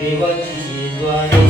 देवाची द्वारे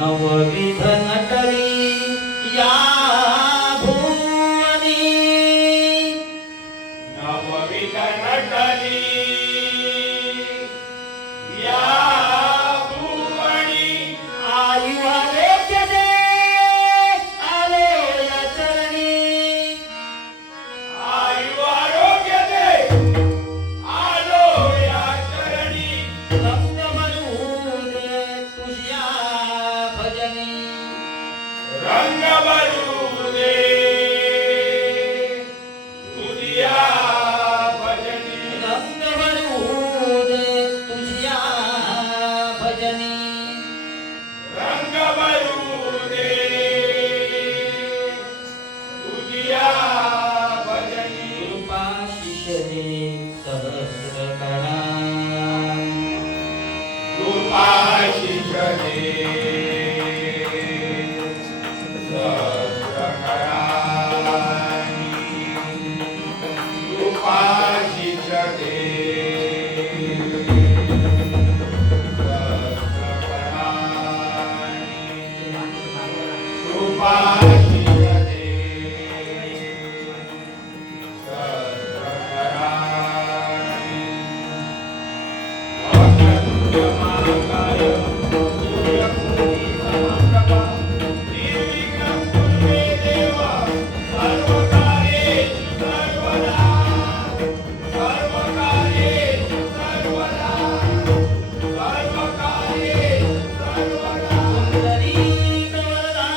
नवविध नटली या भुवनी नवविध नटली या भुवनी आयु आरोग्य दे आलो या चरणी आयु आरोग्य दे आलो या चरणी रंग बनवू दे तुझ्या भजनी रंग भरू दे तुझ्या भजनी रंग बनवू दे तुझ्या भजनी रंग भरू दे तुझ्या भजनी कृपा शिष्य सहस्र करा कृपा शिषदे कृपा शिषदे कृपा शिषदे पुंडलीक वरदा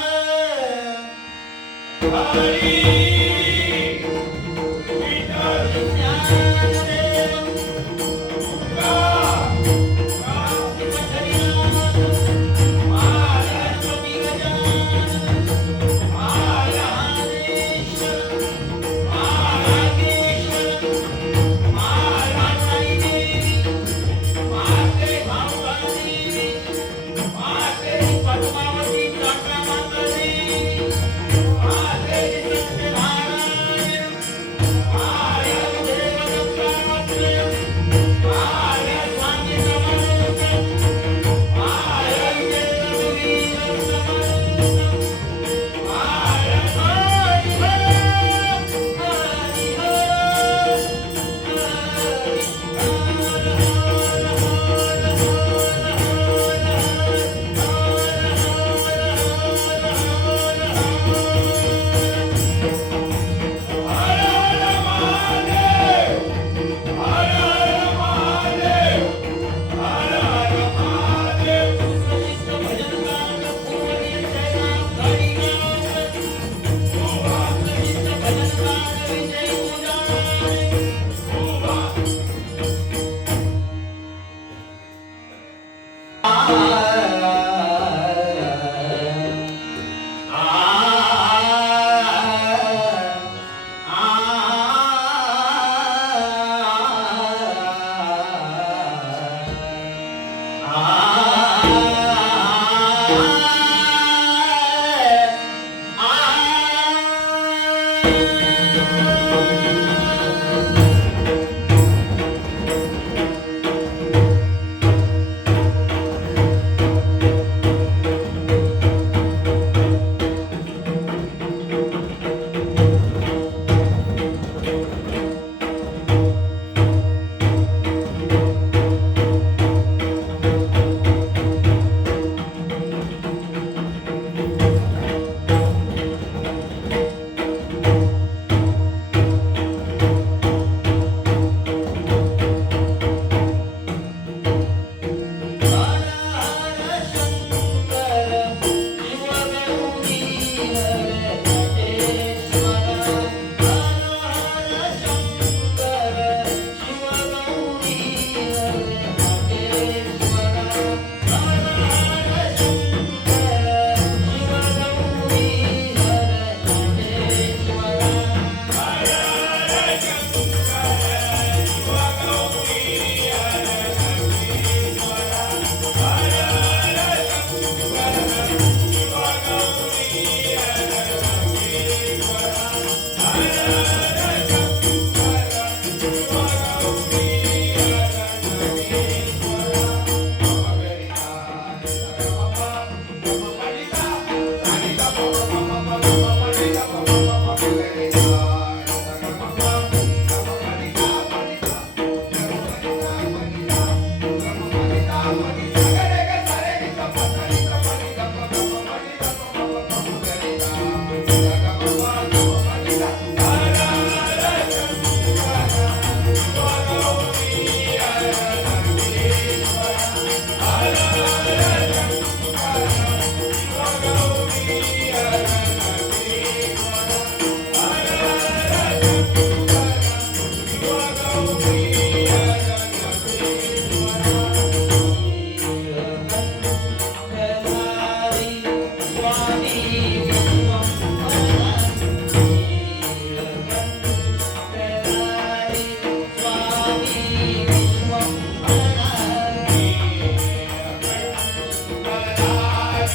पद्मावती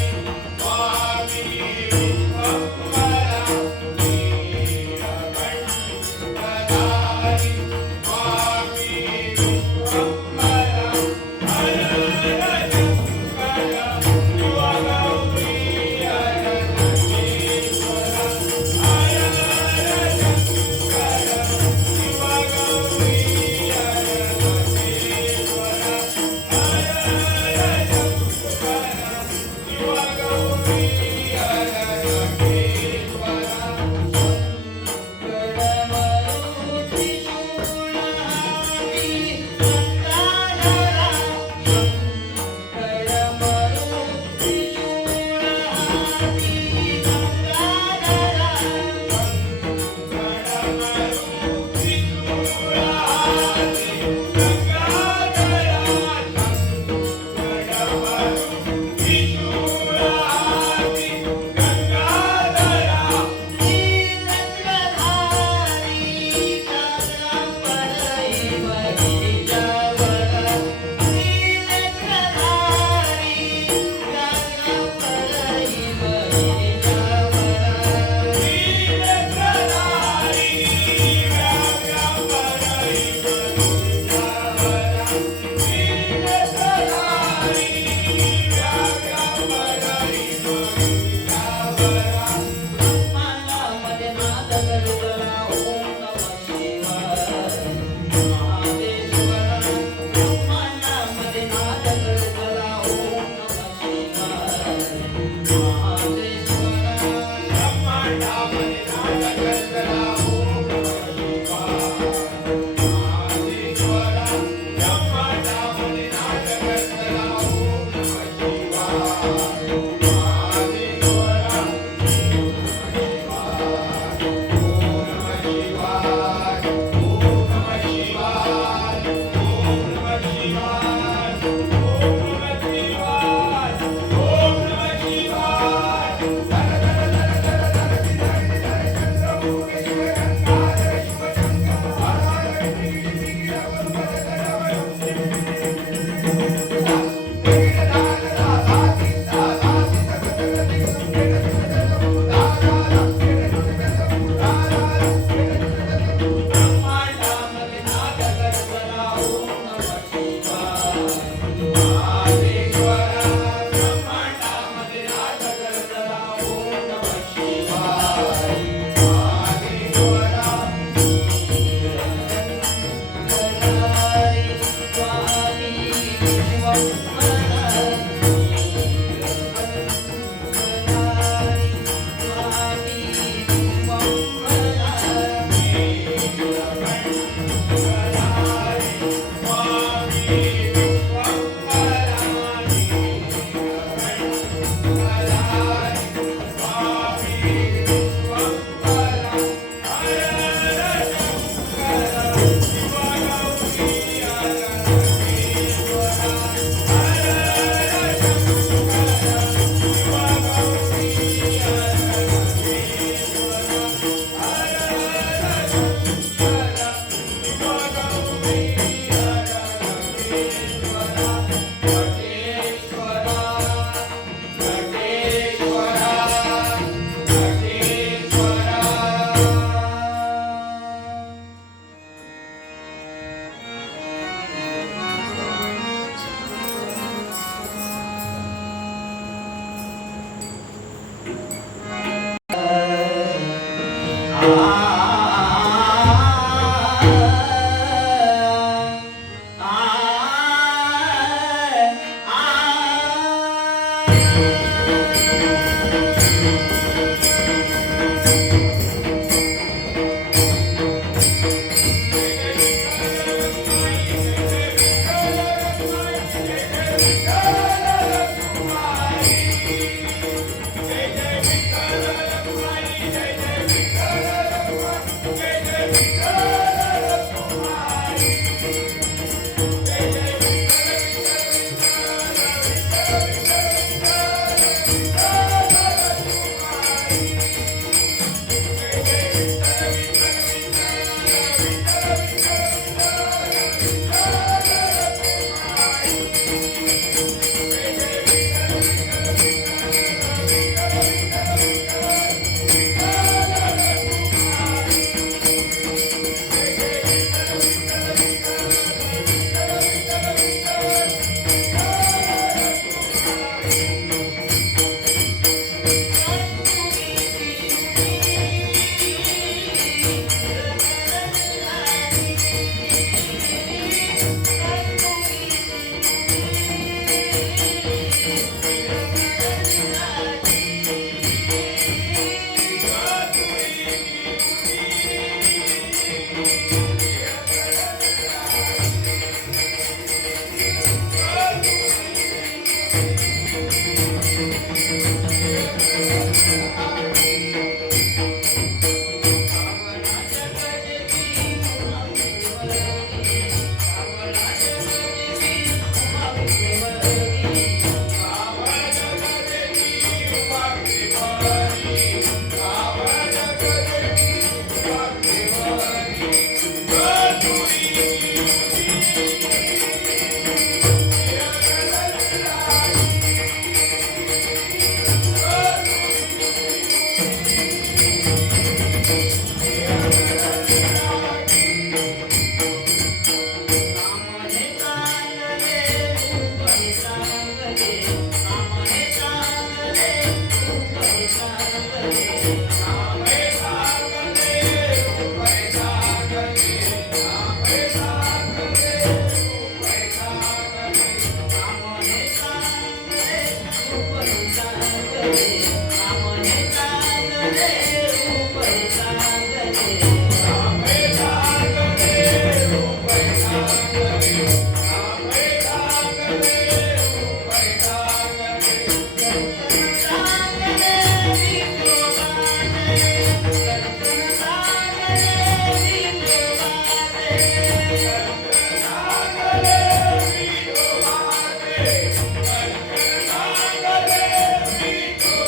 स्वामी विश्वंभरा नीलकंठधारी स्वामी विश्वंभरा हर हर शंकर शिव गौरी हर नंदीश्वरा हर हर शंकर शिव गौरी हर नंदीश्वरा हर हर शंकर शिव गौरी हर नंदीश्वरा नामने चांगले रूपे चांगले नामने चांगले रूपे चांगले नामने चांगले रूपे चांगले नामने चांगले रूपे चांगले चांगले विठोबाने दर्शन चांगले विठोबाने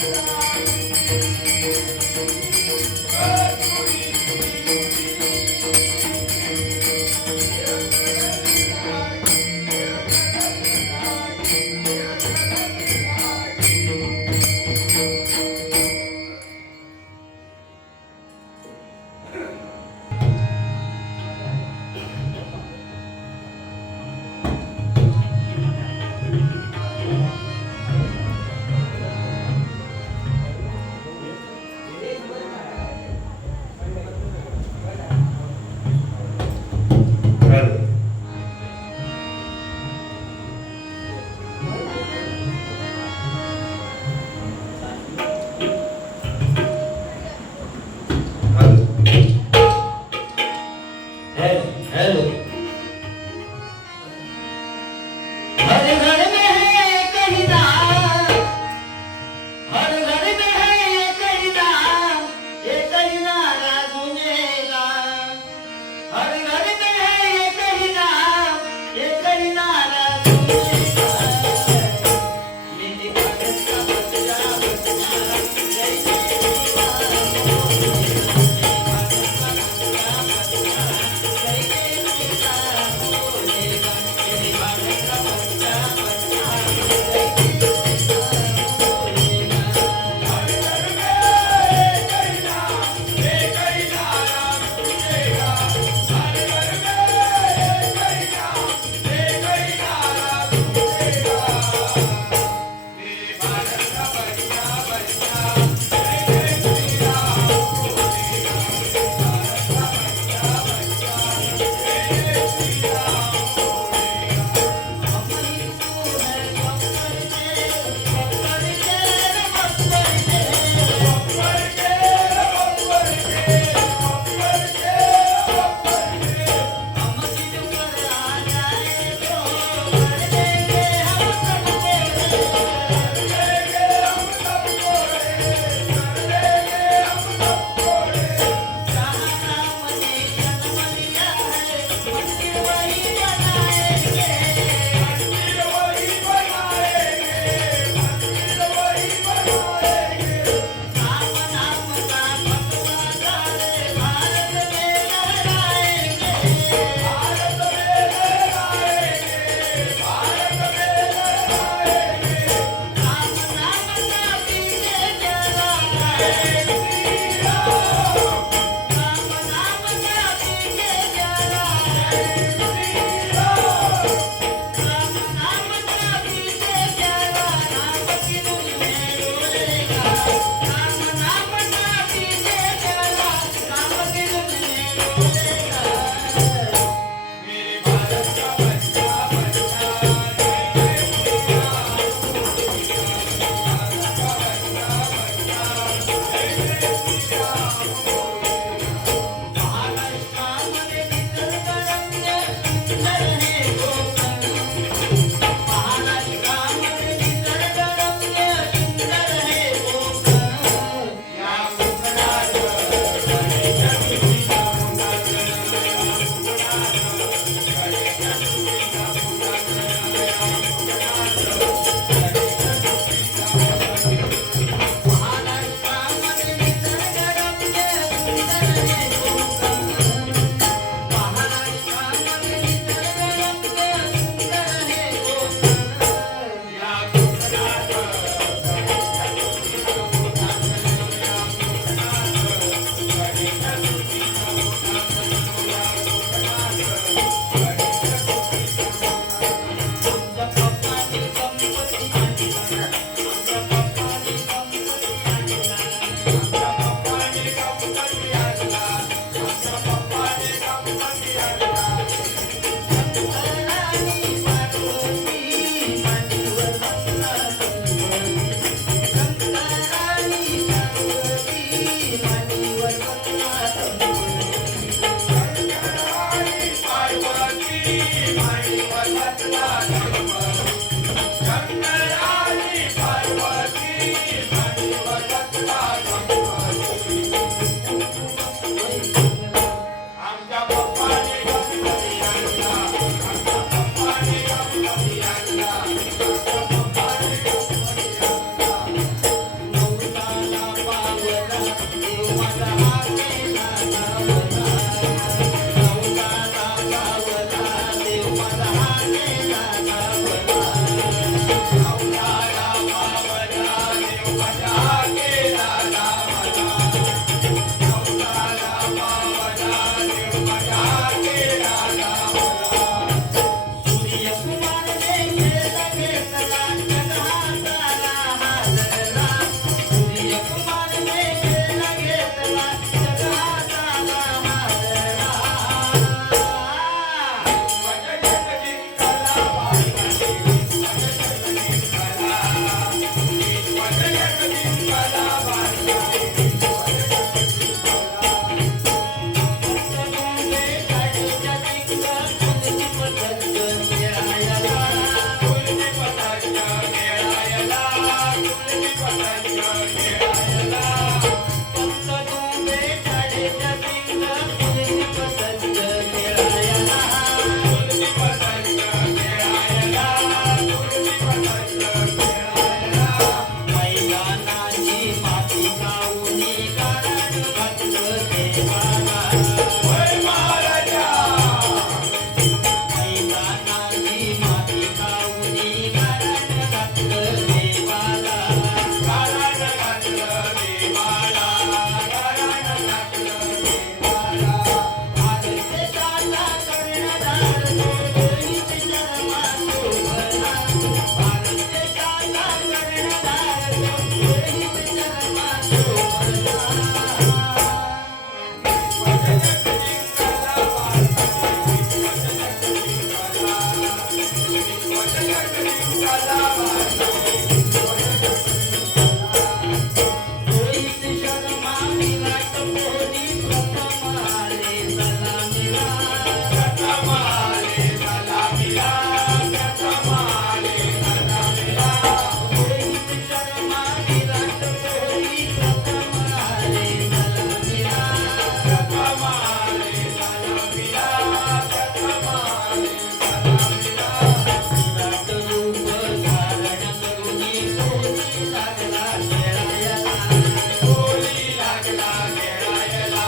हेलो हर घर में है एक ही नाम, हर घर में है एक ही नाम, एक ही नारा गूंजेगा। हर घर में है एक ही नाम, एक ही नारा गूंजेगा। मेरे कागज का बच्चा बच्चा जय जय सूर्यकुमार घेतला घेतला जगहाताला हादरला सूर्यकुमार घेतला घेतला जगहाताला हादरला मैदानाची माती गाऊनी कारण घातलं देवाला मैदानाची माती गाऊनी कारण घातलं देवाला भारते दाता कर्णधार रोहित शर्मा शोभला भारते दाता कर्णधार रोहित शर्मा शोभला रोहित शर्मा विराट कोहली प्रथम आले सलामीला रोहित शर्मा विराट कोहली प्रथम आले सलामीला विराट रूप धारण करुनी कोहली लागला खेळायला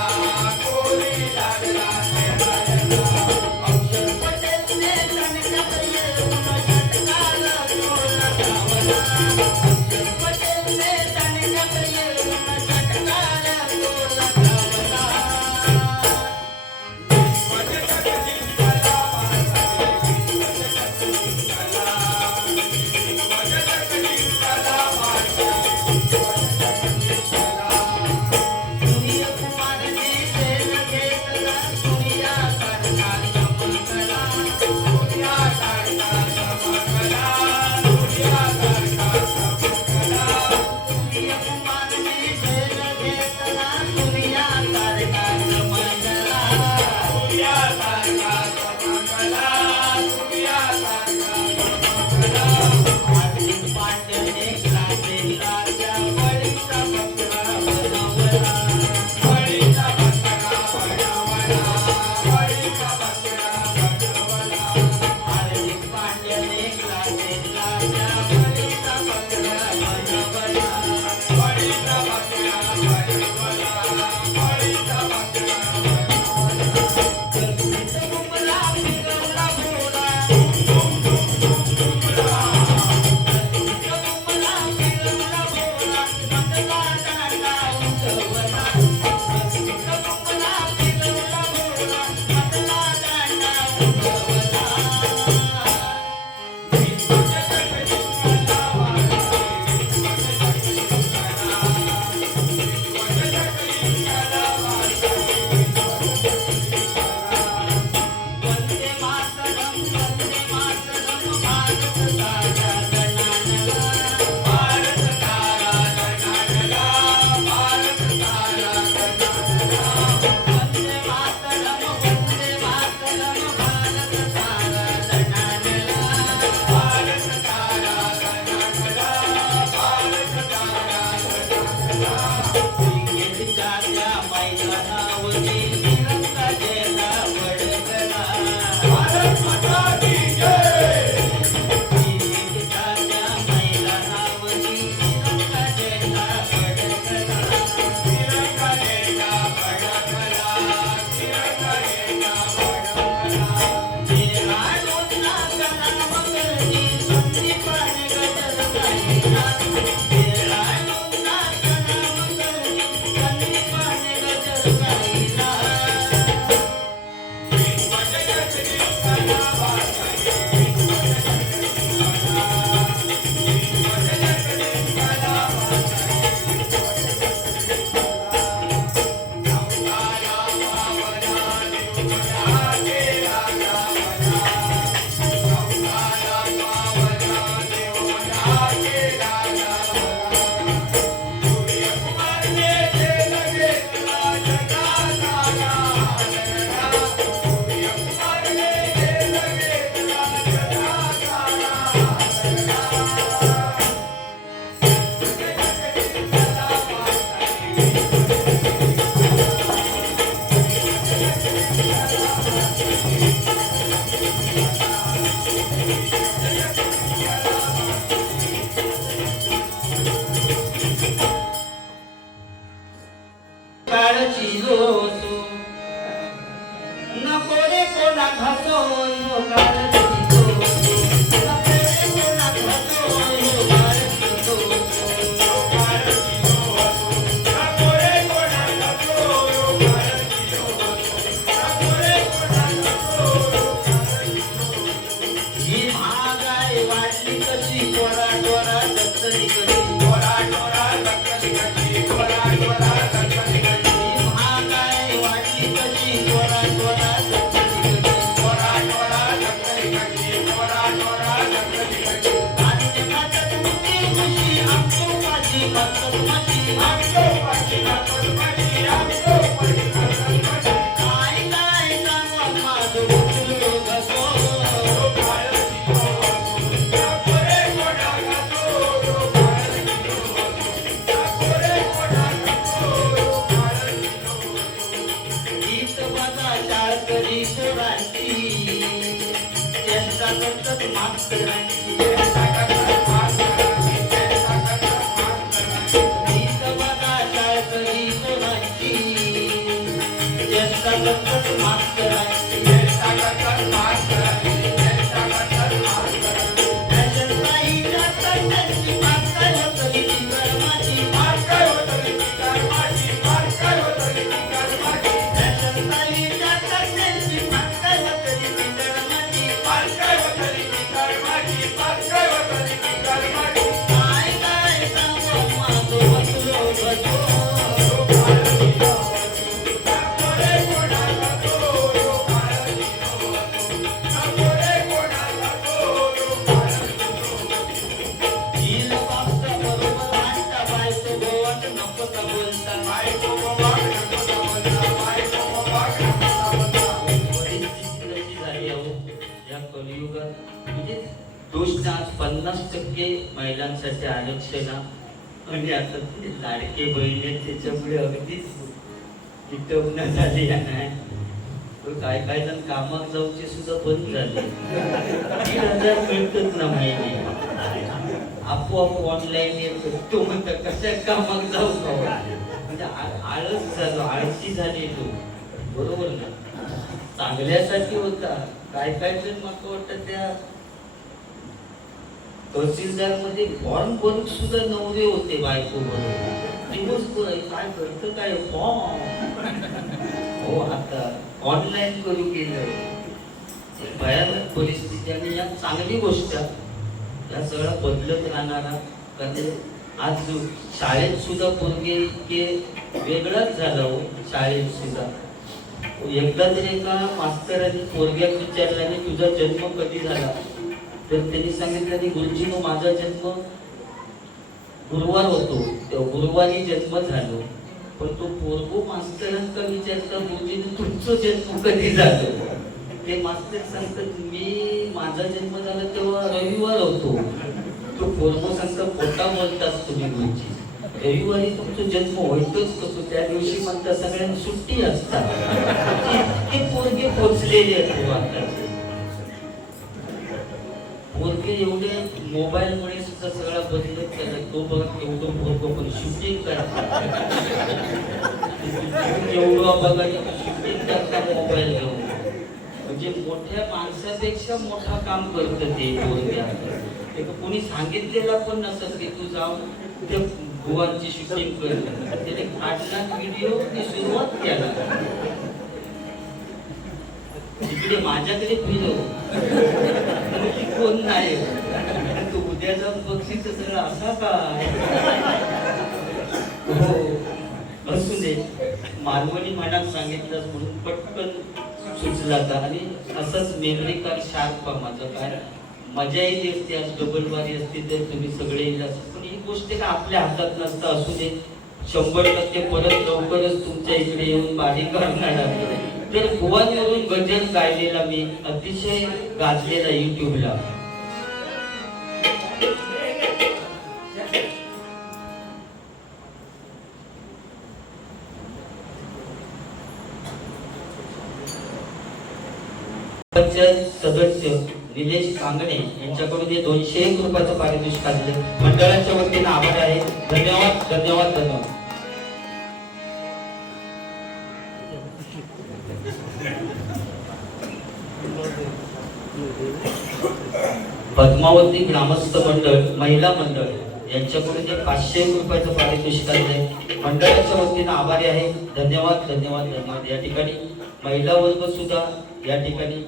अक्षर पटेलने तणकात येऊन षटकार गोल धावला अक्षर पटेलने तणकात येऊन षटकार गोल धावला सूर्यकुमारने खेळ घेतला सूर्यासारखा चमकला सूर्यकुमारने खेळ घेतला सूर्यासारखा हार्दिक पांड्याने क्रांती राजा बळीचा बकरा बनवला हार्दिक पांड्याने क्रांती राजा बळीचा बकरा बनवला जगदीश बुमरा फिरवला भोला जगदीश बुमरा फिरवला भोला मतला दांडा उंचवला जगदीश बुमरा फिरवला भोला मतला दांडा उंचवला वंदे मातरम भारत तारा जनानला वंदे मातरम भारत तारा जनानला क्रिकेटच्या त्या मैदानावरती तिरंगा झेंडा फडकला क्रिकेटच्या त्या मैदानावरती तिरंगा झेंडा फडकला खेळाडूंना सलाम करती संदीपाने गजर गायला खेळाडूंना माझी आमचो पाठी भाकर माझी आमचो पाठी भाकर माझी काय काय सांग माझं उचलू घसो गीत माझा शाळकरी पोरांची चेष्टा करतात मास्तरांची गीत माझा शाळकरी पोरांची चेष्टा करतात मास्तरांची फॅशनबाईच्या कन्यांची मास्तर होतली ती कर्माची फॅशनबाईच्या कन्यांची मास्तर होतली ती कर्माची काय काय सांगू माझं बसलो बसलो हिल बापचा बरोबर आणता बायको गोवाट नको का बोलता परिस्थिती कशी झाली अहो या कलियुगात म्हणजे दोष आज 50% महिलांसाठी आरक्षण म्हणजे आता ते लाडके बहिणी आहेत त्याच्यामुळे अगदीच विटवणं झाली आहे काय काय जण कामात जाऊचे सुद्धा बंद झाले 3,000 मिळतच ना माहिती आपोआप ऑनलाईन येतो तो म्हणतो कशा कामात जाऊ म्हणजे आळस झालो आळशी झाली तो बरोबर ना चांगल्यासाठी होता काय काय जण मला वाटतं त्या तहसीलदार मध्ये फॉर्म भरून सुद्धा नवरे होते बायको बरोबर दिवसभर काय करतं काय हो आता ऑनलाईन करू केलं भयानक परिस्थिती आणि या चांगली गोष्ट या सगळा बदलत राहणारा कारण आज शाळेत सुद्धा पोरगे इतके वेगळाच झाला हो शाळेत सुद्धा एकदा तरी एका मास्तरांनी पोरग्यात विचारला आणि तुझा जन्म कधी झाला तर त्यांनी सांगितलं की गुरुजीनो माझा जन्म गुरुवार होतो त्या गुरुवारी जन्म झालो पण तो पोरगो मास्तरांका विचारता गुरुजीनो तुमचा जन्म कधी झालो ते मास्तर सांगतात मी माझा जन्म झाला तेव्हा रविवार होतो तो पोरगो सांगता खोटा बोलताच तुम्ही गुरुजी रविवारी तुमचा जन्म होतोच कसो त्या दिवशी म्हणता सगळ्यांना सुट्टी असतात इतके पोरगे पोचलेले असते वाटतात पोरगे एवढे मोबाईलमुळे सुद्धा सगळा बदलत गेला तो बघा एवढं पोरगो पण शूटिंग करतात एवढं बघा शूटिंग करतात मोबाईल घेऊन म्हणजे मोठ्या माणसापेक्षा मोठा काम करतं ते पोरगे कोणी सांगितलेला पण नसत की तू जाऊन त्या बुवांची शूटिंग कर त्याने काढला व्हिडिओ ती सुरुवात केला तिकडे माझ्याकडे फिरव कोण नाही तू उद्या जाऊन बघशील तर सगळं असा काय हो असू दे मालवणी मनात सांगितलं म्हणून पटकन सुचला आणि असंच मेमरी कार्ड शार्प माझं काय मजा येईल असते आज डबलवारी असते तर तुम्ही सगळे येईल असं पण ही गोष्ट का आपल्या हातात नसतं असू दे 100% परत लवकरच तुमच्या इकडे येऊन बारी करणार तर गोवावरून गजल गायलेला मी अतिशय गाजलेला युट्यूबला सदस्य निलेश कांगणे यांच्याकडून हे 201 रुपयाचं पारितोषिक आले मंडळाच्या वतीने आभार आहे धन्यवाद धन्यवाद धन्यवाद पद्मावती ग्रामस्थ मंडळ महिला मंडळ यांच्याकडून हे 500 रुपयाचं पारितोषिक आले मंडळाच्या वतीने आभारी आहे धन्यवाद धन्यवाद धन्यवाद या ठिकाणी महिला वर्ग सुद्धा या ठिकाणी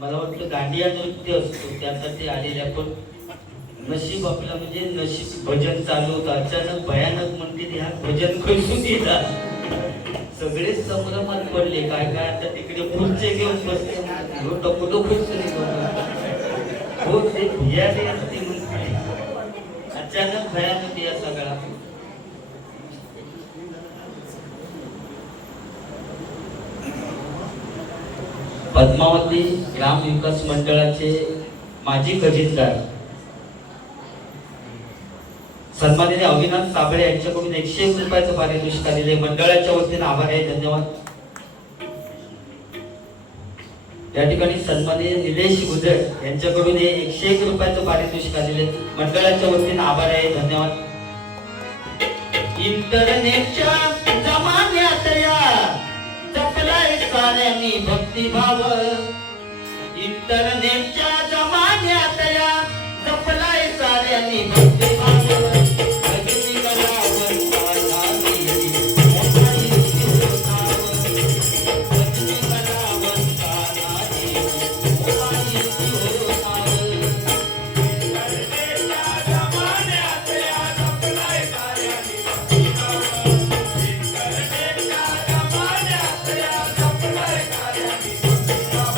मला वाटतं दांडिया नृत्य असतो त्यासाठी आलेले आपण नशीब आपला म्हणजे नशीब भजन चालू होतं अचानक भयानक म्हणते ह्या भजन करून दिला सगळेच संभ्रमात पडले काय काय आता तिकडे पुढचे घेऊन बसले टोकटो हो ते भियाले असते अचानक भयानक या सगळा पद्मावती ग्राम विकास मंडळाचे माजी खजिनदार सन्माननीय अविनाश साबळे यांच्याकडून 101 रुपयाचं पारितोषिक आलेले मंडळाच्या वतीने आभार आहे, धन्यवाद. या ठिकाणी सन्माननीय निलेश गुजर यांच्याकडून 101 रुपयाचं पारितोषिक आलेले मंडळाच्या वतीने आभार आहे, धन्यवाद. इंटरनेटच्या जमान्यात या जपलाय साऱ्यांनी भक्तिभाव, इंटरनेटच्या जमान्यात या जपलाय साऱ्यांनी भक्तिभाव. भजनी कलावंताला देवी मोठाई शिवसाव, भजनी कलावंताला देवी मोठाई शिवसाव. इंटरनेटच्या जमान्यात या जपलाय साऱ्यांनी भक्तिभाव. इंटरनेटच्या जमान्यात या जपलाय साऱ्यांनी भक्तिभाव.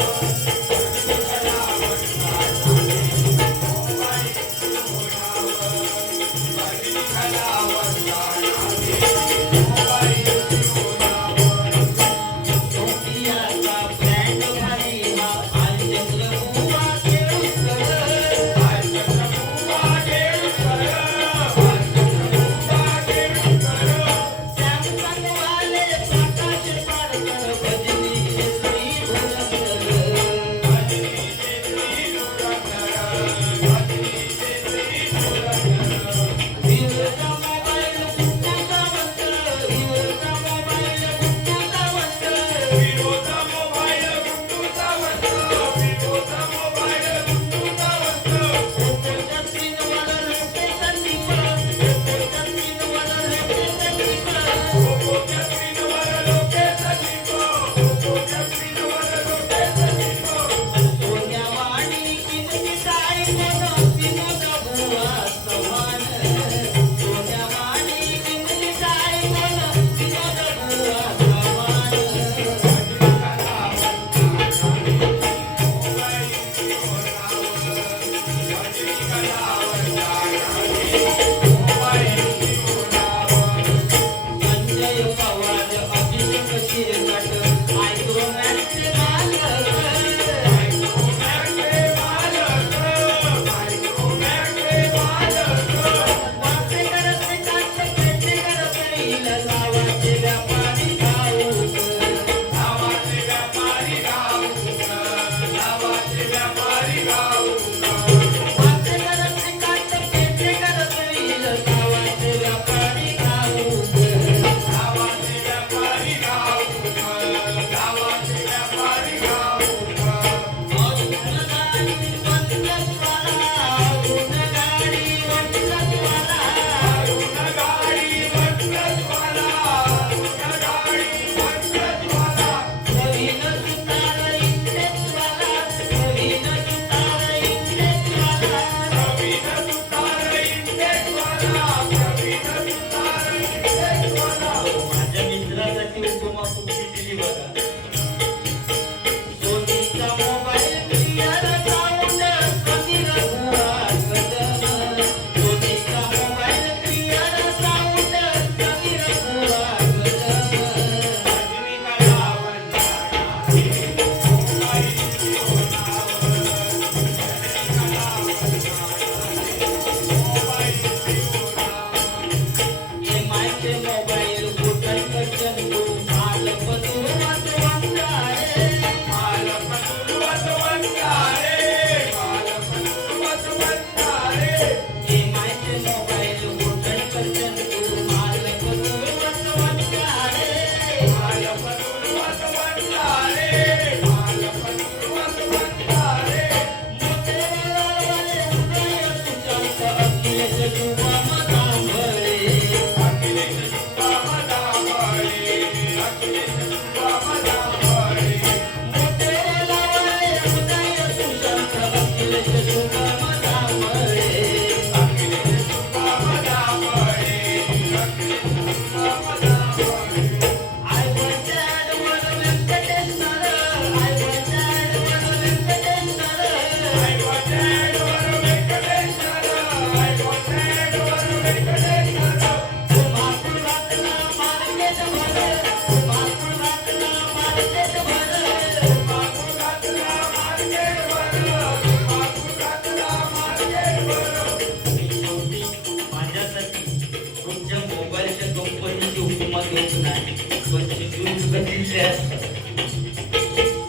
गतीचे असतात.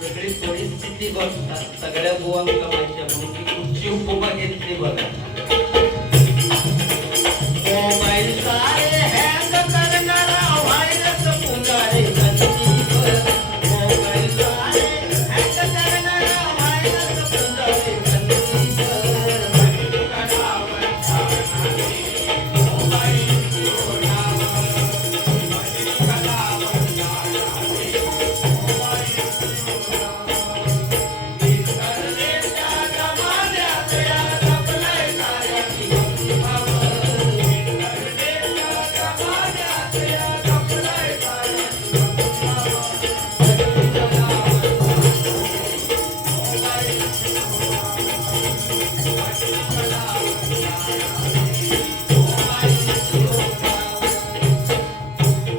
सगळी परिस्थिती बघतात. सगळ्या बुवांका माहिती आहे म्हणून ती कुठची उपमा घेतली बघा. मोबाईल सारे हँग करणारा व्हायरस पुंगारे गणतीवर. मोबाईल सारे हँग करणारा व्हायरस पुंगारे गणतीवर.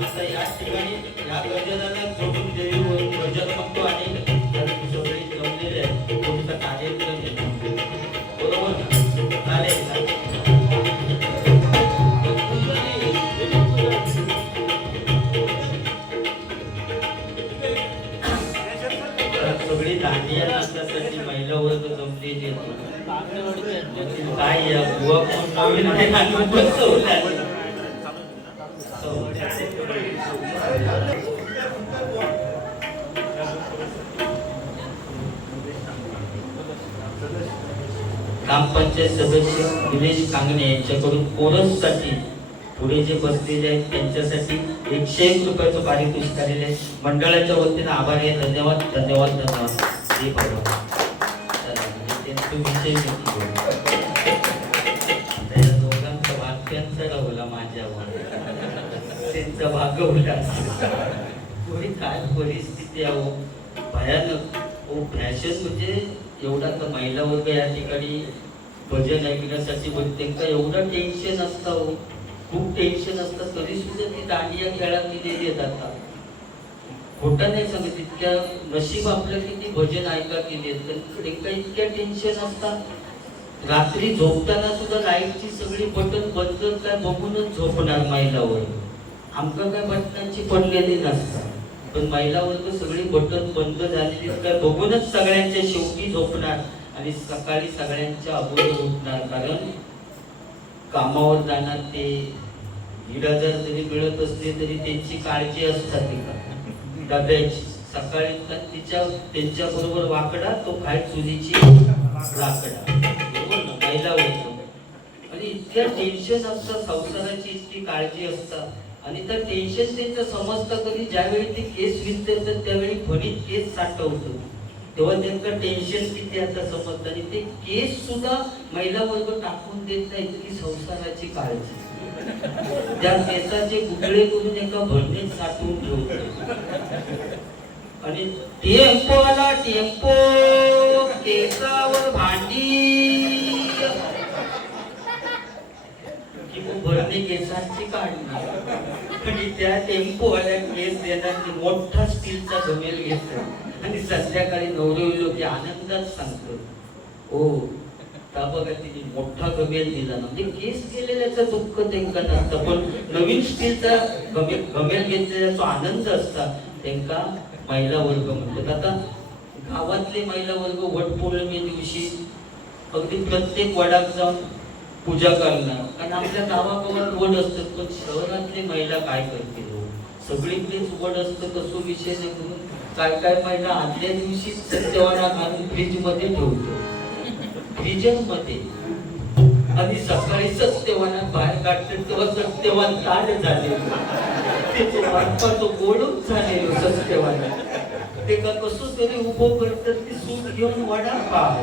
आता या ठिकाणी या गजराला जोडून देवीवरून गजर म्हणतो आणि त्यात सगळे जमलेले आहेत. तुमचा कार्यक्रम आहे. बरोबर ना? चालेल का? तर सगळी दांडिया नाचण्यासाठी महिला वर्ग जमलेली आहेत. काय या बुवा कोण नवीन आहे ना बसवलं. ग्रामपंचायत सदस्य निलेश कांगणे यांच्याकडून कोरससाठी पुढे जे बसलेले आहेत त्यांच्यासाठी 101 रुपयाचं पारितोषिक आलेले आहे. मंडळाच्या वतीने आभारी आहे. धन्यवाद धन्यवाद धन्यवाद. हे बघा त्यांचा विषय त्या दोघांचा भाग त्यांचा राहुला माझ्यावर त्यांचा भागवला. पुढे काय परिस्थिती आहे भयानक. फॅशन म्हणजे एवढा तर महिला वर्ग या ठिकाणी भजन ऐकण्यासाठी बोलते का एवढं टेन्शन असतं. खूप टेन्शन असतं तरी सुद्धा ती दांडिया खेळात दिलेली आहेत. आता खोटं नाही सांगत इतक्या नशीब आपलं की ती भजन ऐका केली आहेत. त्यांना इतक्या टेन्शन असतात. रात्री झोपताना सुद्धा लाईटची सगळी बटन बंद काय बघूनच झोपणार महिला वर्ग. आमका काय बटनांची पडलेली नसतात पण महिला वर्ग सगळी बटन बंद झालेली काय बघूनच सगळ्यांच्या शेवटी झोपणार आणि सकाळी सगळ्यांच्या अगोदर उठणार. कारण कामावर जाणार ते 1,000 जरी मिळत असले तरी त्यांची काळजी असतात डब्याची. सकाळी त्यांच्या बरोबर वाकडा तो काय चुलीची लाकडा. महिला वर्ग आणि इतक्या टेन्शन असतात. संसाराची इतकी काळजी असतात आणि त्या टेन्शन त्यांचं समजतं कधी ज्यावेळी ते केस विचारतात त्यावेळी फणीत केस साठवतो तेव्हा त्यांचं टेन्शन किती आता समजतं. आणि ते केस सुद्धा महिला वर्ग टाकून देत नाही इतकी संसाराची काळजी. त्या केसाचे गुगळे करून एका भरणीत साठवून ठेवतो. आणि टेम्पो आला टेम्पो केसावर भांडी की भरणी केसांची काढणार आणि त्या टेम्पोवाल्या केस देणार मोठा स्टीलचा घमेल घेतो आणि संध्याकाळी नवरी लोक आनंदात सांगतो हो त्या बघा तिने मोठा घमेल दिला ना. म्हणजे केस गेलेल्याचं दुःख त्यांना नसतं पण नवीन स्टीलचा घमेल घेतलेला आनंद असता त्यांना महिला वर्ग म्हणतात. आता गावातले महिला वर्ग वटपौर्णिमे दिवशी अगदी प्रत्येक वडात जाऊन पूजा करणार. कारण आपल्या गावागावात वड असतात पण शहरातले महिला काय करतील सगळीकडेच वड असतं कसो विषय नाही म्हणून काय काय महिला आदल्या दिवशी सत्यवाना घालून फ्रीज मध्ये ठेवतो फ्रीजर मध्ये आणि सकाळी सत्यवाना बाहेर काढतात तेव्हा सत्यवान ताड झालेलं त्याचे बापाचं गोडच झालेलं सत्यवाना. ते का कसं तरी उभं करतात ती सूट घेऊन वडापाव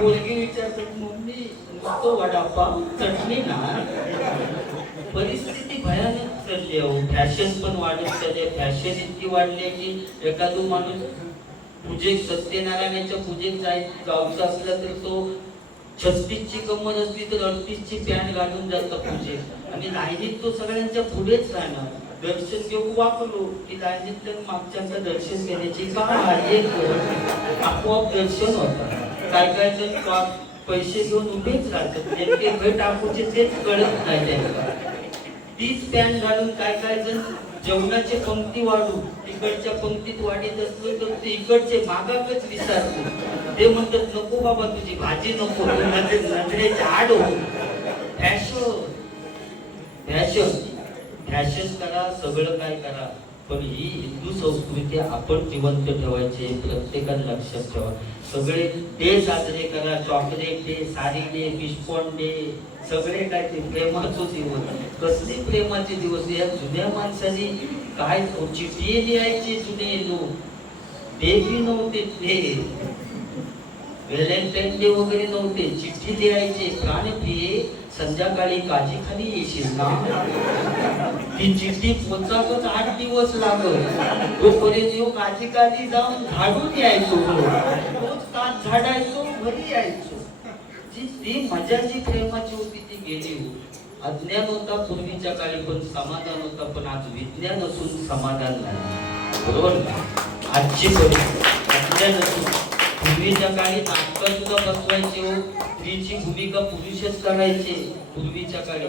पोरगी विचारतात मम्मी नुसतं वडापाव चटणी ना. परिस्थिती भयानक चालली आहे. फॅशन पण वाढत चालली. फॅशन इतकी वाढली आहे की एखादा माणूस पूजेक सत्यनारायणाच्या पूजेक जायचं असला तर तो 36ची कमर असली तर 38ची पॅन्ट घालून जातो पूजेक आणि लाईनीत तो सगळ्यांच्या पुढेच राहणार. दर्शन घेऊन वाकलो की लाईनीत मागच्या दर्शन घेण्याची एक आपोआप दर्शन होतं. काय काय जण पैसे घेऊन उभेच राहतात नेमके भेट टाकूचे तेच कळत नाही त्यांना. तीच पॅन्ट घालून काय काय जण जेवणाची पंक्ती वाढू, इकडच्या पंक्तीत वाढीत असलो तर ते इकडचे मागाकच विचारतो. ते म्हणतात नको बाबा तुझी भाजी नको, नजरेची आड हो. फॅशन फॅशन फॅशन करा, सगळं काय करा, पण ही हिंदू संस्कृती आपण जिवंत ठेवायची, प्रत्येकाने लक्षात ठेवा. सगळे डे साजरे करा, chocolate day, sari day, fishpond day, सगळे काय ते प्रेमाचे दिवस. कसली प्रेमाचे दिवस. या जुन्या माणसाने काय चिठ्ठी लिहायचे जुने लोक, ते बी नव्हते ते, व्हॅलेंटाईन डे वगैरे नव्हते, चिठ्ठी लिहायचे. प्राणप्रिये संध्याकाळी काजी खाली येशील ना. ती चिठ्ठी पोचाकच 8 दिवस लागत. तोपर्यंत काजी खाली जाऊन झाडून यायचो, रोज काच झाडायचो, घरी यायचो. ती मजा जी प्रेमाची होती ती गेली हो. अज्ञान होता पूर्वीच्या काळी पण समाधान होता, पण आज विज्ञान असून समाधान नाही. बरोबर ना. आजची अज्ञान असून पूर्वीच्या काळी नाटकं सुद्धा बसवायचे हो, स्त्रीची भूमिका पुरुषच करायचे पूर्वीच्या काळी,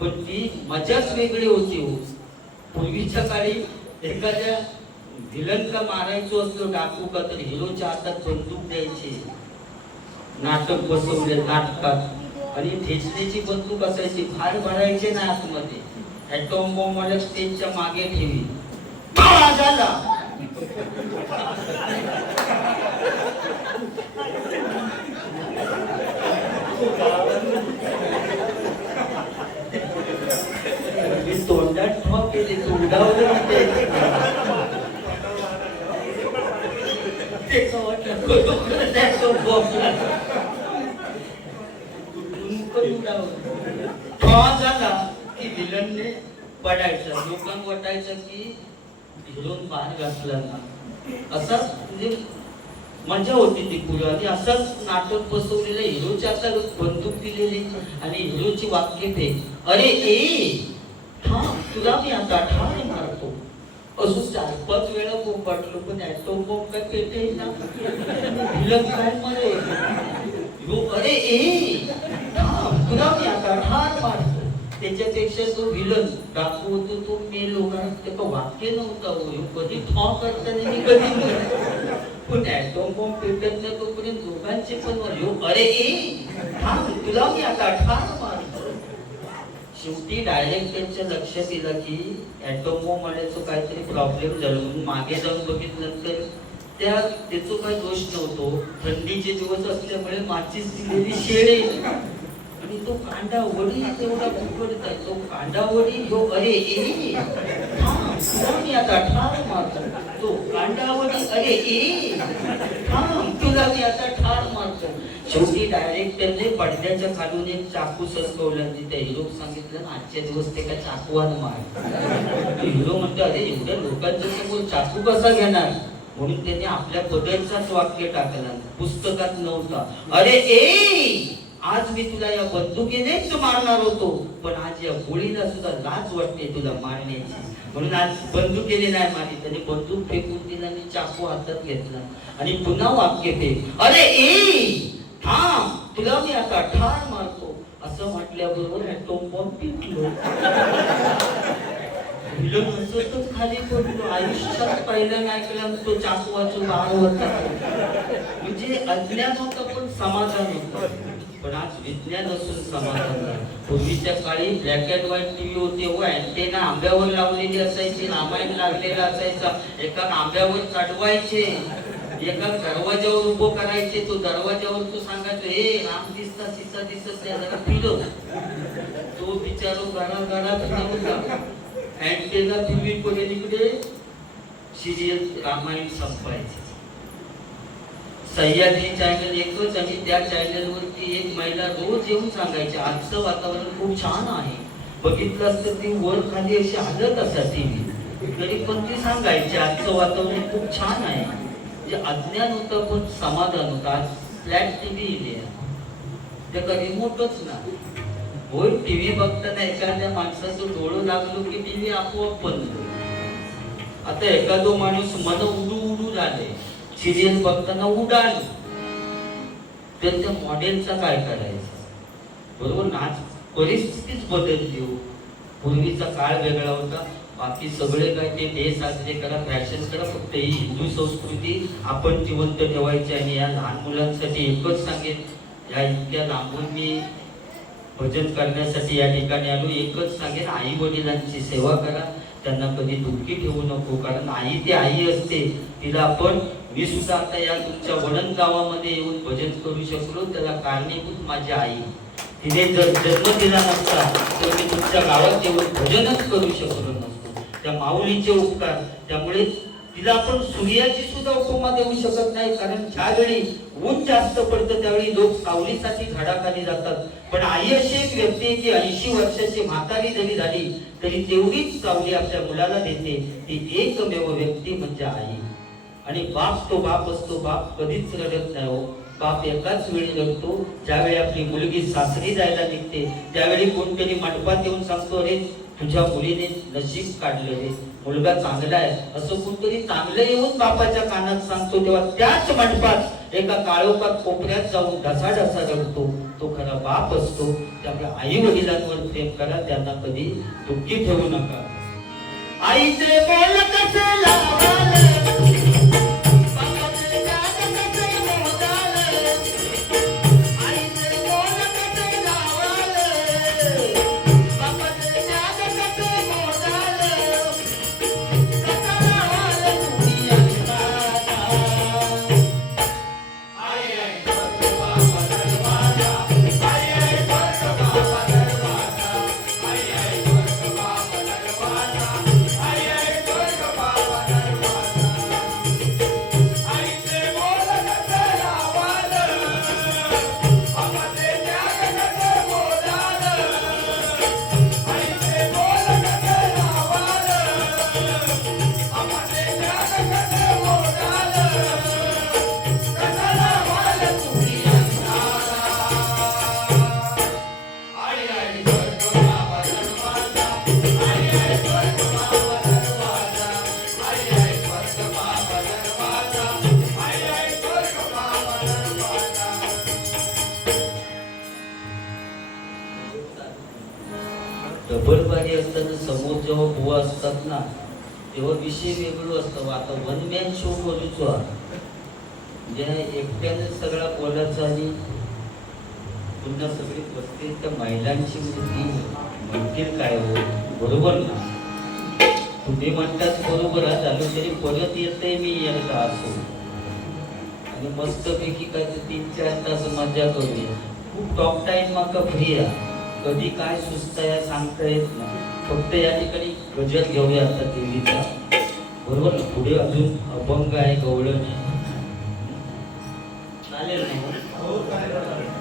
पण ती मजाच वेगळी होती हो. पूर्वीच्या काळी एखाद्या विलनला मारायचो असतो डाकू का, तर हिरोच्या हातात बंदूक द्यायचे. नाटक बसवले नाटकात, आणि ठेचण्याची बंदूक असायची, फार भरायचे ना आतमध्ये. ॲटॉम बॉम्ब मला स्टेजच्या मागे ठेवी झाला. तोंडात ठोक केले, तोंडावर झाला की विलनने पडायचं, लोकांना वाटायचं की हिरोन बाहेर घातला ना. असाच म्हणजे मजा होती ती पुढे. आणि असंच नाटक बसवलेलं, हिरोच्या आता बंदूक दिलेली आणि हिरोची वाक्य फेक, अरे ए हा तुला मी आता ठार मारतो. अजून 4-5 वेळा बोंबाटलो, पण ॲटॉम बॉम्ब काय पेटेल ना. विलन काय मरे, अरे ए तुला मी आता ठार मारतो. त्याच्यापेक्षा तो विलन डाकू होतो तो मेलो, कारण त्याचं वाक्य नव्हता हो. कधी ठॉ करताना मी कधी पण ॲटॉम बॉम्ब पेटत नाही तोपर्यंत दोघांचे पण अरे ए तुला मी आता ठार मारतो. शेवटी डायरेक्टरच्या लक्षात येईल की ॲटॉम बॉम्ब मारण्याचं काहीतरी प्रॉब्लेम झाला, म्हणून मागे जाऊन बघितल्यानंतर त्याचा काही दोष नव्हतो. थंडीचे दिवस असल्यामुळे माचीस दिलेली शेळे आणि तो कांडावडी तेवढा फुकट आहे. तो कांडावडी हो अरे ए मी आता ठार मारतो. तो कांडावडी अरे ए तुला मी आता ठार मारतो. शेवटी डायरेक्टरने पडद्याच्या खालून एक चाकू सरकवला. त्या हिरो सांगितलं ना आजच्या दिवस ते काय चाकूवान मार. हिरो म्हणतो अरे एवढ्या लोकांच्या समोर चाकू कसा घेणार, म्हणून त्यांनी आपल्या पदरचाच वाक्य टाकला, पुस्तकात नव्हता. अरे ए आज मी तुला या बंदुकीनेच मारणार होतो, पण आज या गोळीला सुद्धा लाज वाटते तुला मारण्याची, म्हणून आज बंदुकीने नाही मारली. त्याने बंदूक फेकून दिला आणि चाकू हातात घेतला आणि पुन्हा वाक्य फेक, अरे ए थांब तुला मी आता ठार मारतो. असं म्हटल्याबरोबर ॲटॉम बॉम्ब पिटलो. खाली पडलो. आयुष्यात पहिल्यांदा ऐकलं तो चाकूवाचं बाळ होता. म्हणजे अज्ञान होतं पण समाधान होतं. पण आज विज्ञान असून समाधान नाही. पूर्वीच्या काळी ब्लॅक अँड व्हाईट टीव्ही होते हो, अँटेना आंब्यावर लावलेली असायची, रामायण लागलेला असायचा. एका आंब्यावर चढवायचे, एका दरवाजावर उभं करायचे. तो दरवाजावर तो सांगायचो हे राम दिसता सीता दिसत नाही, जरा फिरव. तो बिचारो घरा फिरवला. अँटेना टीव्ही कडे तिकडे सिरियल रामायण संपायचे. सह्याद्री चॅनल एकच आणि त्या चॅनलवरती एक महिला रोज येऊन सांगायची आजचं वातावरण खूप छान आहे. बघितलं असतं ती वर खाली अशी हलत असा टीव्ही, तरी पण ती सांगायची आजचं वातावरण खूप छान आहे. म्हणजे अज्ञान होतं पण समाधान होतं. आज फ्लॅट टीव्ही इले त्याचा रिमोटच ना. होय टीव्ही बघताना एखाद्या माणसाचं डोळं लागलो की टीव्ही आपोआप बंद. आता एखादो माणूस मन उडू झाले, सिरियल बघताना उडाल, तर त्या मॉडेलचा काय करायचं. बरोबर ना. आज परिस्थितीच बदलली हो. पूर्वीचा काळ वेगळा होता. बाकी सगळे काय ते डे साजरे करा, फॅशन करा, फक्त ही हिंदू संस्कृती आपण जिवंत ठेवायची. आणि या लहान मुलांसाठी एकच सांगेन, या इतक्या लांबून मी भजन करण्यासाठी या ठिकाणी आलो. एकच सांगेन, आई वडिलांची सेवा करा, त्यांना कधी दुःखी ठेवू नको. कारण आई ती आई असते. तिला आपण, मी सुद्धा आता या तुमच्या वडण गावामध्ये येऊन भजन करू शकलो, त्याला कारणीभूत माझी आई. तिने जर जन्म दिला नसता तर मी तुमच्या गावात येऊन भजनच करू शकलो नसतो. त्या माऊलीचे उपकार. त्यामुळे तिला आपण सूर्याची सुद्धा उपमा देऊ शकत नाही. कारण ज्यावेळी ऊन जास्त पडतं त्यावेळी लोक सावलीसाठी झाडाखाली जातात. पण आई अशी एक व्यक्ती आहे की 80 वर्षाची म्हातारी जरी झाली तरी तेवढीच सावली आपल्या मुलाला देते. ती एकमेव व्यक्ती म्हणजे आई. आणि बाप तो बाप असतो. बाप कधीच रडत नाही हो. बाप एकाच वेळी रडतो ज्यावेळी आपली मुलगी सासरी जायला निघते. त्यावेळी कोणतरी मंडपात येऊन सांगतो, अरे तुझ्या मुलीने नशीब काढलं रे, मुलगा चांगला आहे, असं कोणतरी चांगलं येऊन बापाच्या कानात सांगतो. तेव्हा त्याच मंडपात एका काळोखात कोपऱ्यात जाऊन ढसा ढसा रडतो. तो खरा बाप असतो. त्यामुळे आई वडिलांवर प्रेम करा, त्यांना कधी दुःखी ठेवू नका. आईचे बोल कसे लावाले, डबल बारी असताना समोर जेव्हा बुवा असतात ना तेव्हा विषय वेगळं असतं. आता वन मॅन शो बोलूचो, म्हणजे एकट्याने सगळा बोलायचा आणि पुन्हा सगळी बसते त्या महिलांची वृत्ती म्हणतील काय हो, बरोबर ना? तुम्ही म्हणतात बरोबर झालं तरी परत येते मी एकदा असो आणि मस्तपैकी काय 3-4 तास मजा करूया. खूप टॉप टाइम माका फ्री आहे. कधी काय सुचतंय सांगता येत नाही. फक्त या ठिकाणी गजर घेऊया आता देवीचा, बरोबर ना? पुढे अजून अभंग आहे, गवळण आहे, चालेल ना?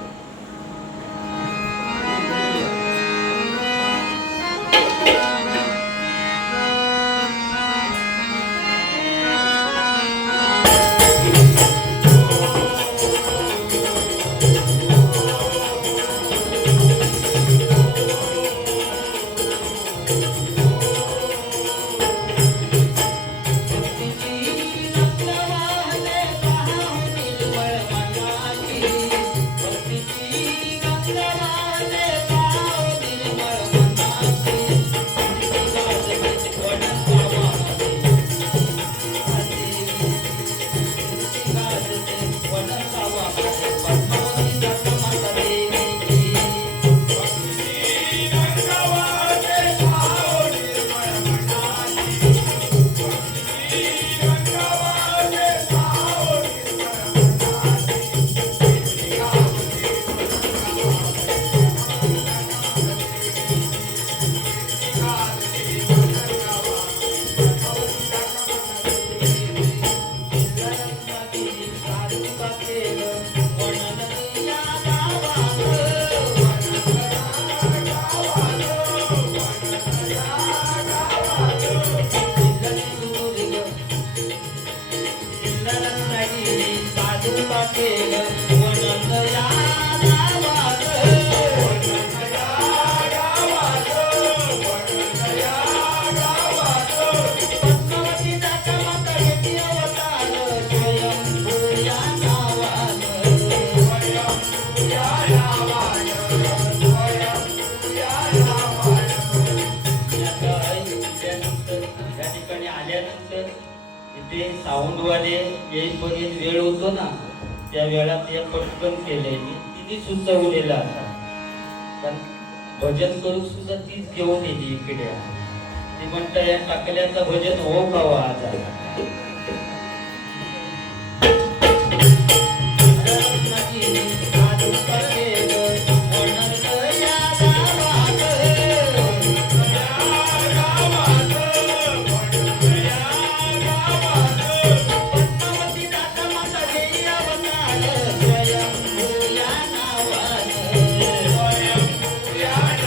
ते साऊंडवाले येईपर्यंत वेळ होतो ना, त्या वेळात या पटकन केल्याने तिने सुचवलेलं आता. पण भजन करून सुद्धा तीच घेऊन येते इकडे. ती म्हणता या टाकल्याचं भजन हो का हो आज आला. Yeah.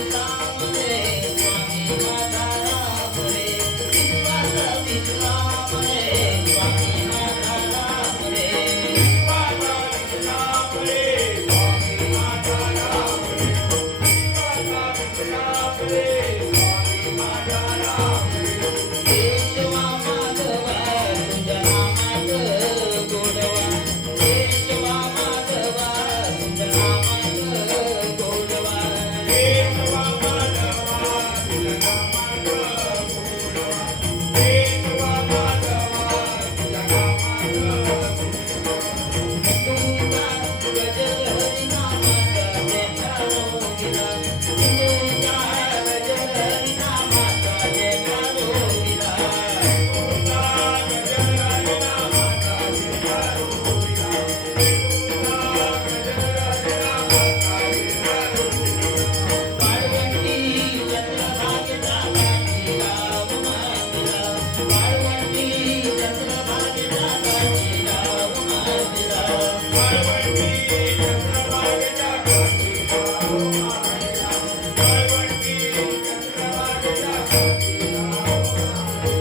विश्राम रे स्वामी माझा राम रे विश्वास विश्राम रे स्वामी माझा राम रे विश्वाचा विश्राम रे स्वामी माझा राम रे विश्वाचा विश्राम रे स्वामी माझा राम रे केशवा माधवा तुझ्या नामात गोडवा केशवा माधवा तुझ्या नामात गोडवा केशवा माधवा तुझ्या नामात गोडवा केशवा माधवा तुझ्या नामात तुझा गजर हरिनामाचा जयकारो गिरा तुझा गजर हरिनामाचा जयकारो गिरा तुझा गजर हरिनामाचा जयकारो गिरा तुझा गजर हरिनामाचा जयकारो वाळवंटी चंद्रभागेचा गाठी राम मंदिरा वाळवंटी चंद्रभागेचा गाठी राम मंदिरा वाळवंटी चंद्रभागेच्या काठी राम माहिला वाळवंटी चंद्रभागेच्या काठी राम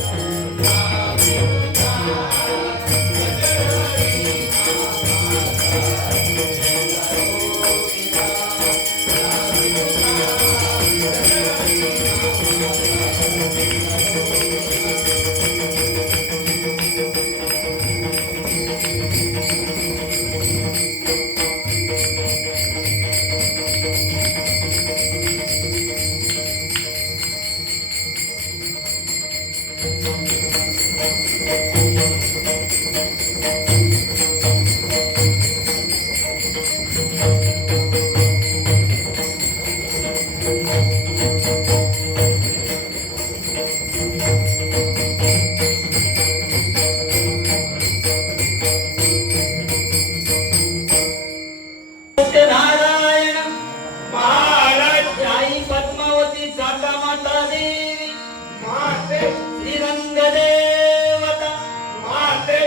सत्यनारायण महाराज आई पद्मावती साता माता देवी माते श्रीरंग देवता माते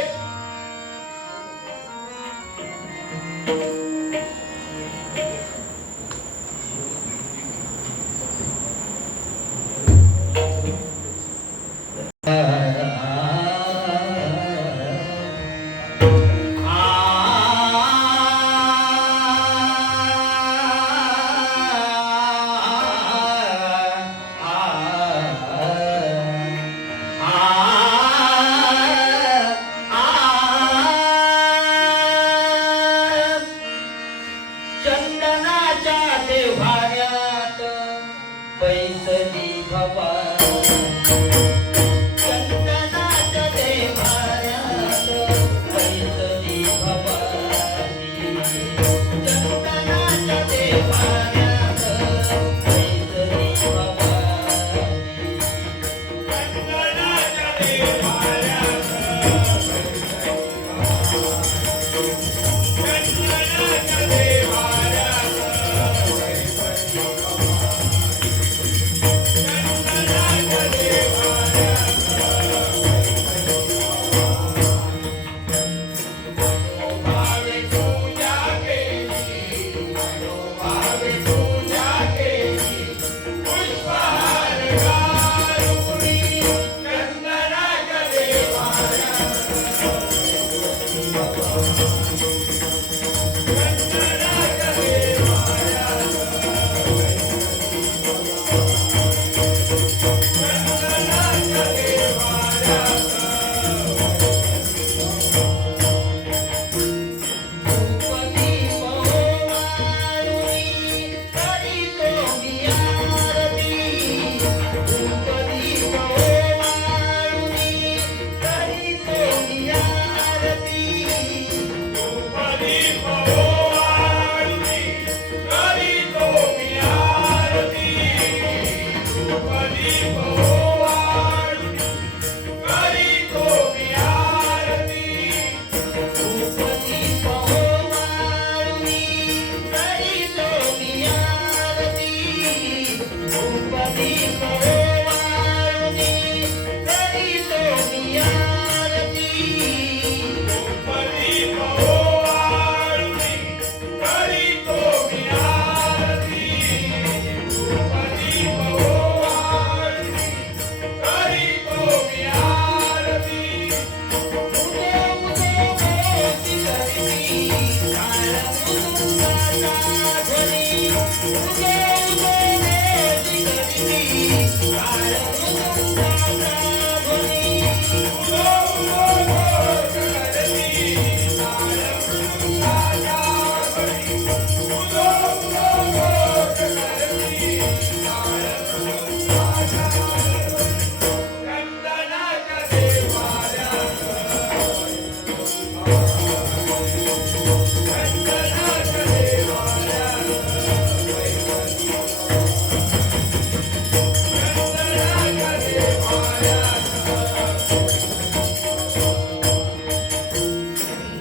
चंदनाच्या देव्हाऱ्यात पैसली भवानी चंदनाच्या देव्हाऱ्यात पैसली भवानी चंदनाच्या देव्हाऱ्यात पैसली भवानी चंदनाच्या देवाऱ्यात चंदनाच्या देवाऱ्यात भावे पूजा केली भावे पूजा केली पुष्पहार घालूनी चंदनाच्या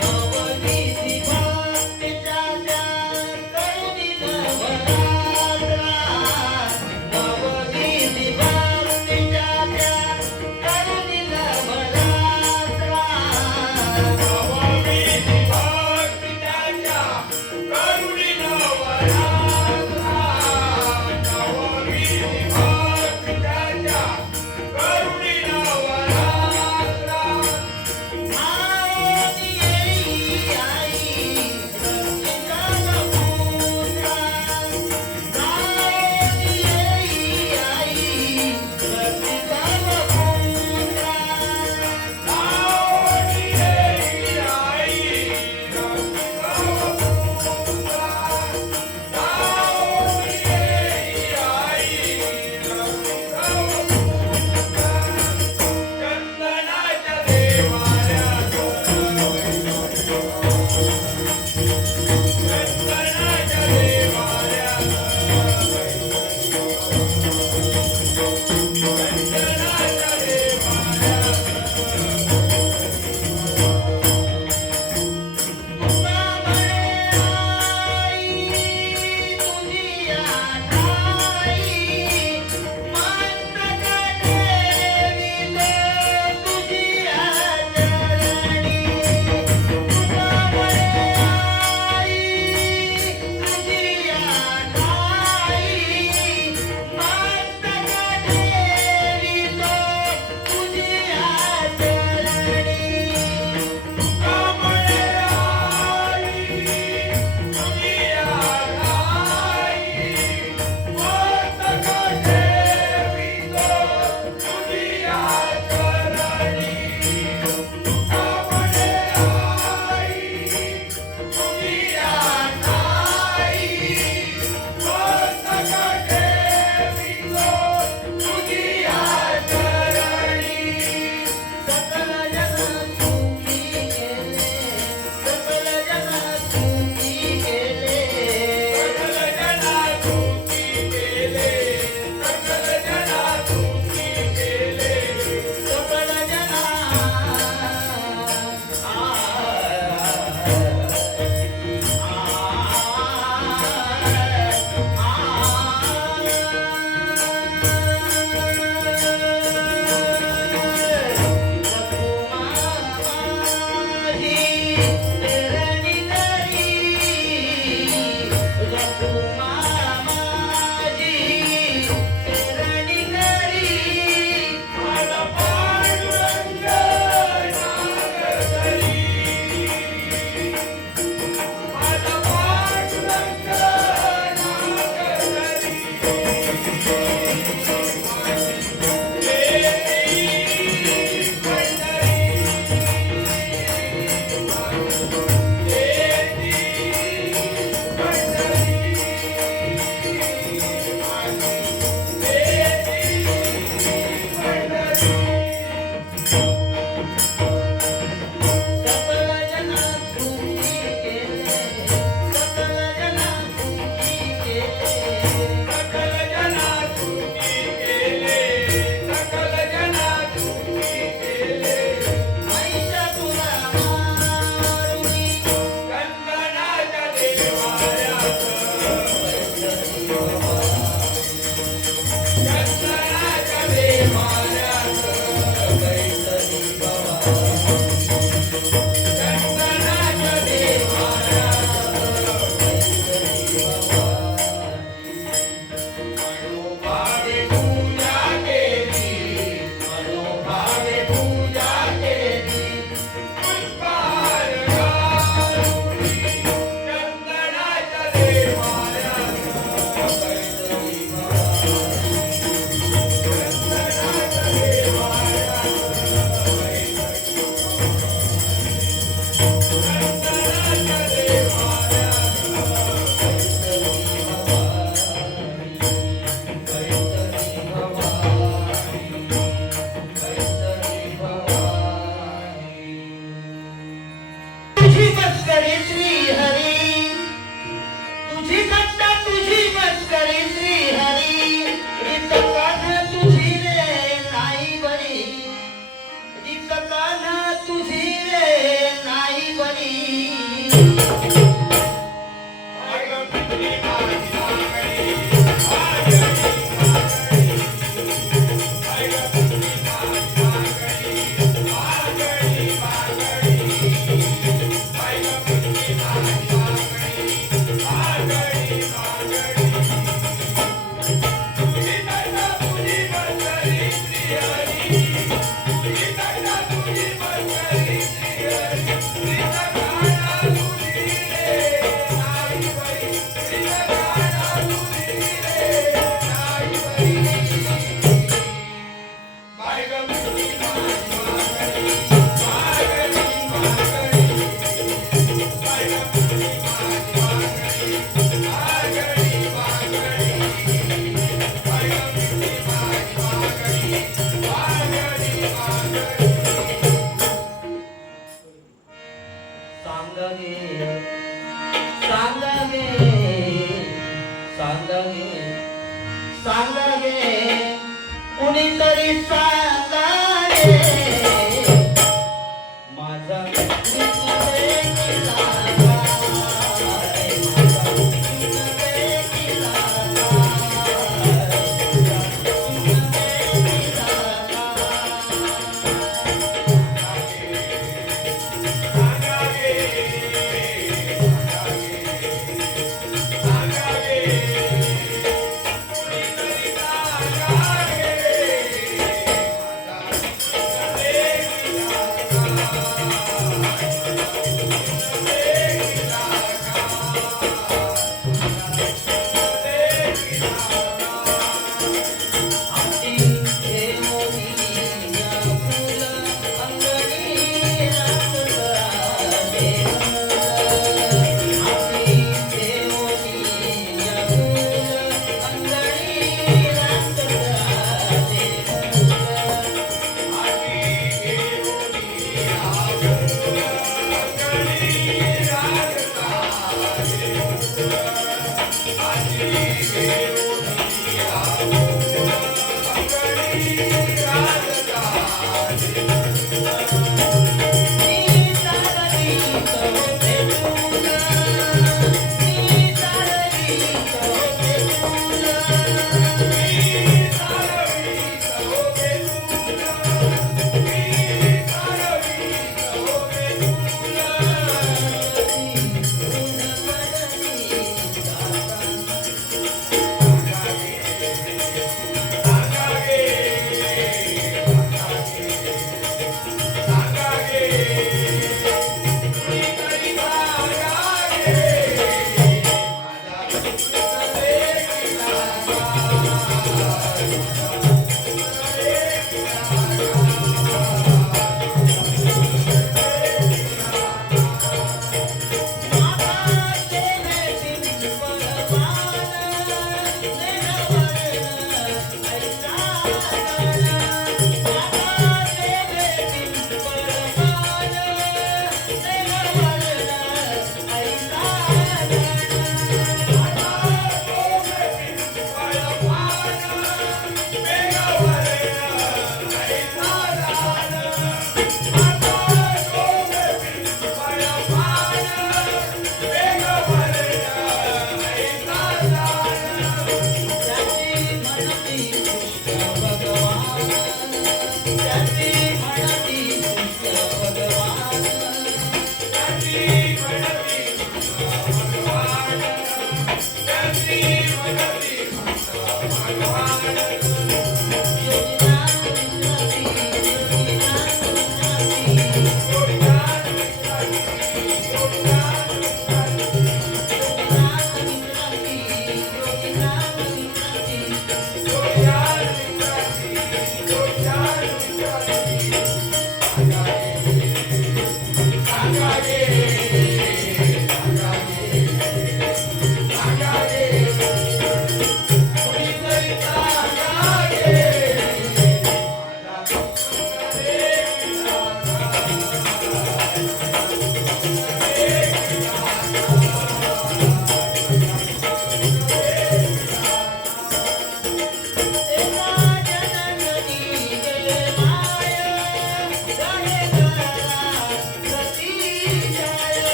नवनीती भक्तीच्या त्या करुणी नवरात्रा. नवनीती भक्तीच्या त्या करुणी नवरात्रा. नवनीती भक्ती त्याच्या करुणी नवरात्रा. नवनीती भक्ती त्याच्या करुणी नवरात्रा. काना तुझी रे नाही बरी सांगागे कुणीतरी सांगागे माझा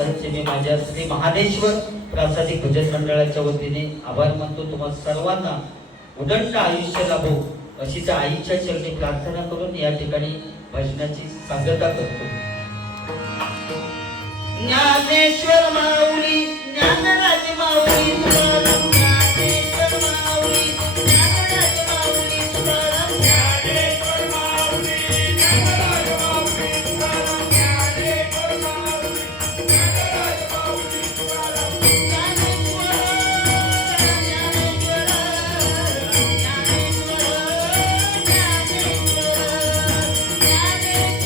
तसे मी माझ्या श्री महादेश्वर प्रासादिक भजन मंडळाच्या वतीने आभार मानतो. तुम्हा सर्वांना उदंड आयुष्य लाभो अशीच आईच्या चरणी प्रार्थना करून या ठिकाणी भजनाची सांगता करतो. ज्ञानेश्वर माऊली ज्ञानराज माऊली तुकाराम, ज्ञानेश्वर माऊली ज्ञानराज माऊली तुकाराम, ज्ञानेश्वर माऊली ज्ञानराज माऊली तुकाराम, ज्ञानेश्वर माऊली ज्ञानराज माऊली तुकाराम, ज्ञानेश्वर ज्ञानेश्वर ज्ञानेश्वर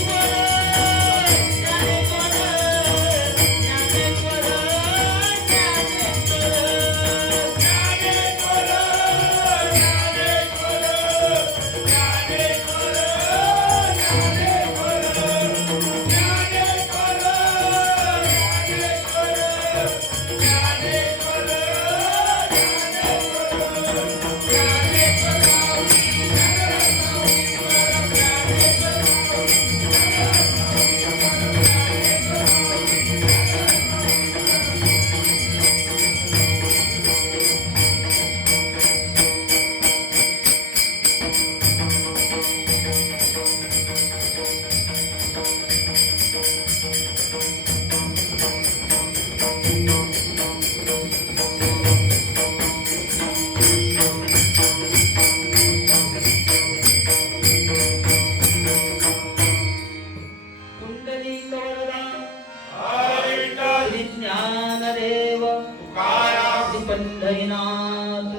पुंडलिक वरदा हरी विठ्ठल श्री ज्ञानदेव तुकाराम श्री पंढरीनाथ